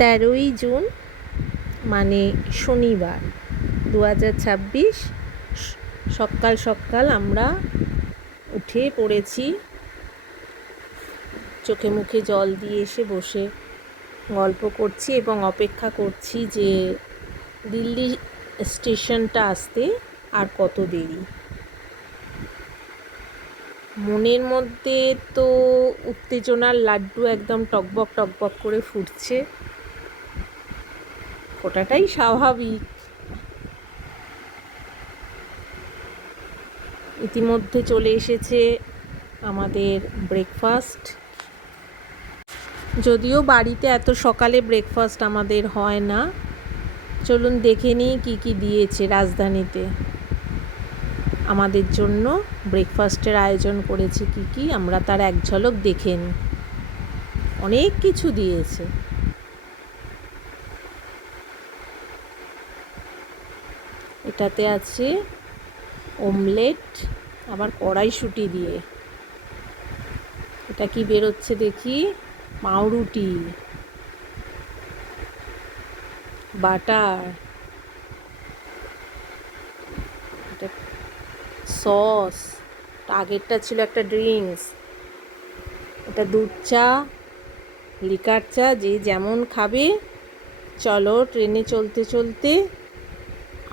13ই June মানে শনিবার 2026 সকাল সকাল আমরা উঠে পড়েছি। চোখে মুখে জল দিয়ে এসে বসে গল্প করছি এবং অপেক্ষা করছি যে দিল্লি স্টেশনটা আসতে আর কত দেরি। মনের মধ্যে তো উত্তেজনার লাড্ডু একদম টকবক টকবক করে ফুটছে, ওটাটাই স্বাভাবিক। ইতিমধ্যে চলে এসেছে আমাদের ব্রেকফাস্ট। যদিও বাড়িতে এত সকালে ব্রেকফাস্ট আমাদের হয় না। চলুন দেখে নিই কী কী দিয়েছে রাজধানীতে। আমাদের জন্য ব্রেকফাস্টের আয়োজন করেছে কী কী, আমরা তার এক ঝলক দেখে নিই। অনেক কিছু দিয়েছে। এটাতে আছে অমলেট, আবার কড়াইশুঁটি দিয়ে। এটা কি বেরোচ্ছে দেখি, পাউরুটি, বাটার, এটা সস, আগেরটা ছিল একটা ড্রিঙ্কস, এটা দুধ চা, লিকার চা, যে যেমন খাবে। চলো ট্রেনে চলতে চলতে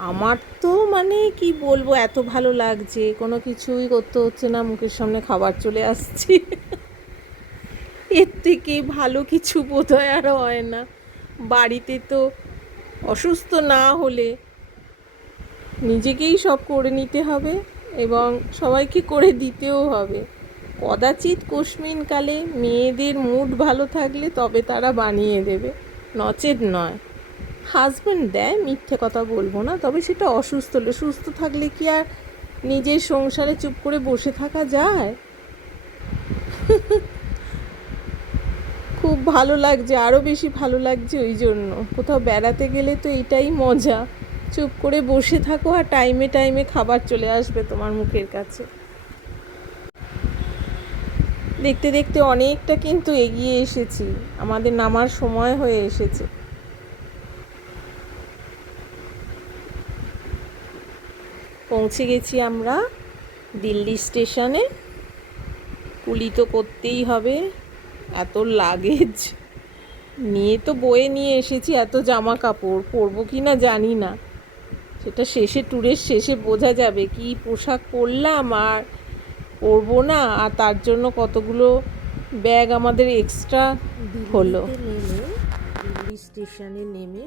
আমার তো মানে কি বলবো, এত ভালো লাগছে, কোনো কিছুই করতে হচ্ছে না, মুখের সামনে খাবার চলে আসছে। এর থেকে ভালো কিছু বোধহয় আর হয় না। বাড়িতে তো অসুস্থ না হলে নিজেকেই সব করে নিতে হবে এবং সবাইকে করে দিতেও হবে। কদাচিৎ কস্মিনকালে মেয়েদের মুড ভালো থাকলে তবে তারা বানিয়ে দেবে, নচেত নয়। হাজব্যান্ড দেয়, মিথ্যে কথা বলবো না, তবে সেটা অসুস্থ হলে। সুস্থ থাকলে কি আর নিজের সংসারে চুপ করে বসে থাকা যায়? খুব ভালো লাগছে, আরও বেশি ভালো লাগছে ওই জন্য। কোথাও বেড়াতে গেলে তো এটাই মজা, চুপ করে বসে থাকো আর টাইমে টাইমে খাবার চলে আসবে তোমার মুখের কাছে। দেখতে দেখতে অনেকটা কিন্তু এগিয়ে এসেছি, আমাদের নামার সময় হয়ে এসেছে। পৌঁছে গেছি আমরা দিল্লি স্টেশনে। কুলি তো করতেই হবে, এত লাগেজ নিয়ে তো বয়ে নিয়ে এসেছি, এত জামা কাপড় পরবো কি না জানি না, সেটা শেষে, ট্যুরের শেষে বোঝা যাবে কি পোশাক পরলাম আর পরবো না, আর তার জন্য কতগুলো ব্যাগ আমাদের এক্সট্রা হলো। দিল্লি স্টেশনে নেমে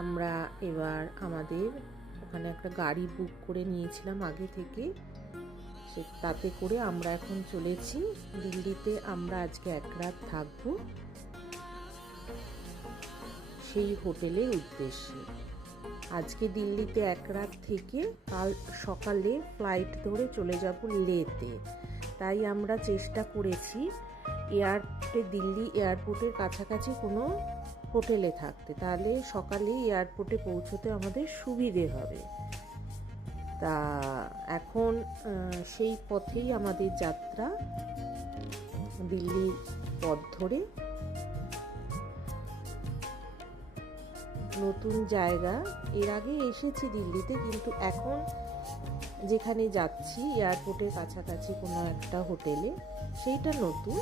আমরা এবার আমাদের ওখানে একটা গাড়ি বুক করে নিয়েছিলাম আগে থেকে, তাতে করে আমরা এখন চলেছি দিল্লিতে। আমরা আজকে এক রাত থাকবো সেই হোটেলের উদ্দেশ্যে। আজকে দিল্লিতে এক রাত থেকে কাল সকালে ফ্লাইট ধরে চলে যাব লেতে। তাই আমরা চেষ্টা করেছি দিল্লি এয়ারপোর্টের কাছাকাছি কোনো হোটেলে থাকতে, তাহলে সকালে এয়ারপোর্টে পৌঁছতে আমাদের সুবিধে হবে। তা এখন সেই পথেই আমাদের যাত্রা, দিল্লির পথ ধরে। নতুন জায়গা, এর আগে এসেছি দিল্লিতে, কিন্তু এখন যেখানে যাচ্ছি এয়ারপোর্টের কাছাকাছি কোনো একটা হোটেলে, সেইটা নতুন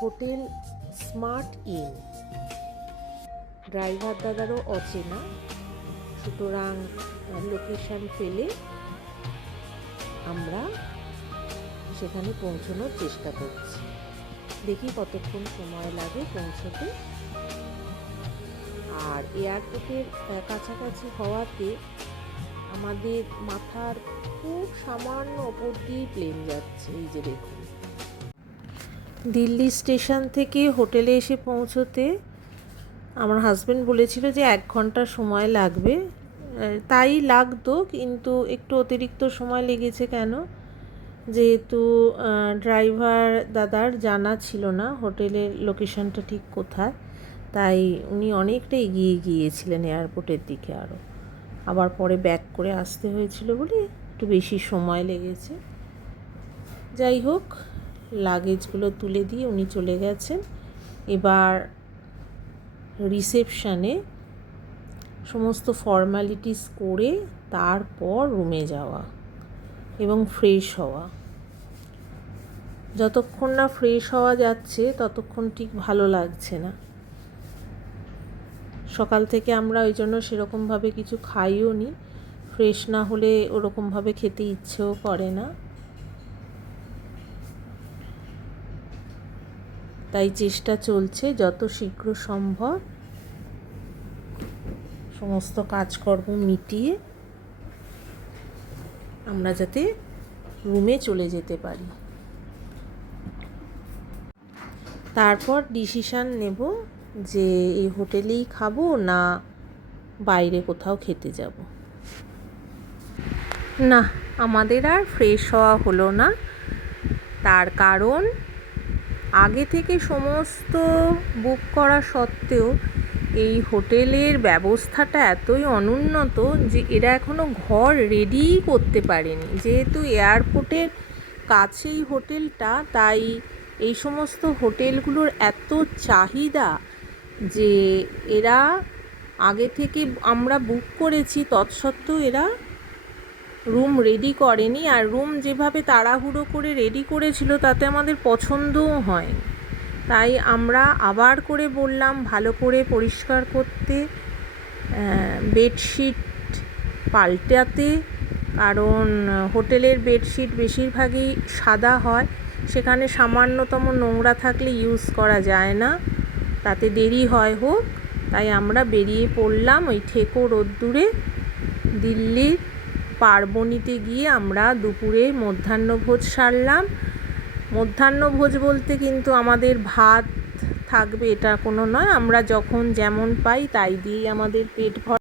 হোটেল স্মার্ট ইন। ড্রাইভার দাদারও অচেনা, সুতরাং লোকেশন পেলে আমরা সেখানে পৌঁছানোর চেষ্টা করছি। দেখি কতক্ষণ সময় লাগে পৌঁছতে। আর এয়ারপোর্টের কাছাকাছি হওয়াতে আমাদের মাথার খুব সামান্য ওপর দিয়ে প্লেন যাচ্ছে। এই যে দেখুন, দিল্লি স্টেশন থেকে হোটেলে এসে পৌঁছতে আমার হাজব্যান্ড বলেছিল যে 1 ঘন্টা সময় লাগবে। তাই লাগতো, কিন্তু একটু অতিরিক্ত সময় লেগেছে। কেন? যেহেতু ড্রাইভার দাদার জানা ছিল না হোটেলের লোকেশনটা ঠিক কোথায়, তাই উনি অনেকটা এগিয়ে গিয়েছিলেন এয়ারপোর্টের দিকে আরও। আবার পরে ব্যাক করে আসতে হয়েছিল বলে একটু বেশি সময় লেগেছে। যাই হোক, লাগেজগুলো তুলে দিয়ে উনি চলে গেছেন। এবার রিসেপশানে সমস্ত ফর্মালিটিস করে তারপর রুমে যাওয়া এবং ফ্রেশ হওয়া। যতক্ষণ না ফ্রেশ হওয়া যাচ্ছে ততক্ষণ ঠিক ভালো লাগছে না। সকাল থেকে আমরা ওই জন্য সেরকমভাবে কিছু খাইও নি, ফ্রেশ না হলে ওরকমভাবে খেতে ইচ্ছেও করে না। তাই চেষ্টা চলছে যত শীঘ্র সম্ভব সমস্ত কাজকর্ম মিটিয়ে আমরা যাতে রুমে চলে যেতে পারি। তারপর ডিসিশান নেব যে এই হোটেলেই খাবো না বাইরে কোথাও খেতে যাব। না, আমাদের আর ফ্রেশ হওয়া হলো না। তার কারণ আগে থেকে সমস্ত বুক করা সত্ত্বেও এই হোটেলের ব্যবস্থাটা এতই অনুন্নত যে এরা এখনও ঘর রেডিই করতে পারেনি। যেহেতু এয়ারপোর্টের কাছেই হোটেলটা, তাই এই সমস্ত হোটেলগুলোর এত চাহিদা যে এরা আগে থেকে আমরা বুক করেছি তৎসত্ত্বেও এরা রুম রেডি করেনি। আর রুম যেভাবে তাড়াহুড়ো করে রেডি করেছিল তাতে আমাদের পছন্দও হয়। তাই আমরা আবার করে বললাম ভালো করে পরিষ্কার করতে, বেডশিট পাল্টাতে, কারণ হোটেলের বেডশিট বেশিরভাগই সাদা হয়, সেখানে সামান্যতম নোংরা থাকলে ইউজ করা যায় না, তাতে দেরি হয় হোক। তাই আমরা বেরিয়ে পড়লাম ওই ঠেকো রোদ্দুরে। দিল্লির পার্বণীতে গিয়ে আমরা দুপুরে মধ্যাহ্নভোজ সারলাম। মধ্যাহ্নভোজ বলতে কিন্তু আমাদের ভাত থাকবে এটা কোনো নয়, আমরা যখন যেমন পাই তাই দিয়েই আমাদের পেট ভরে।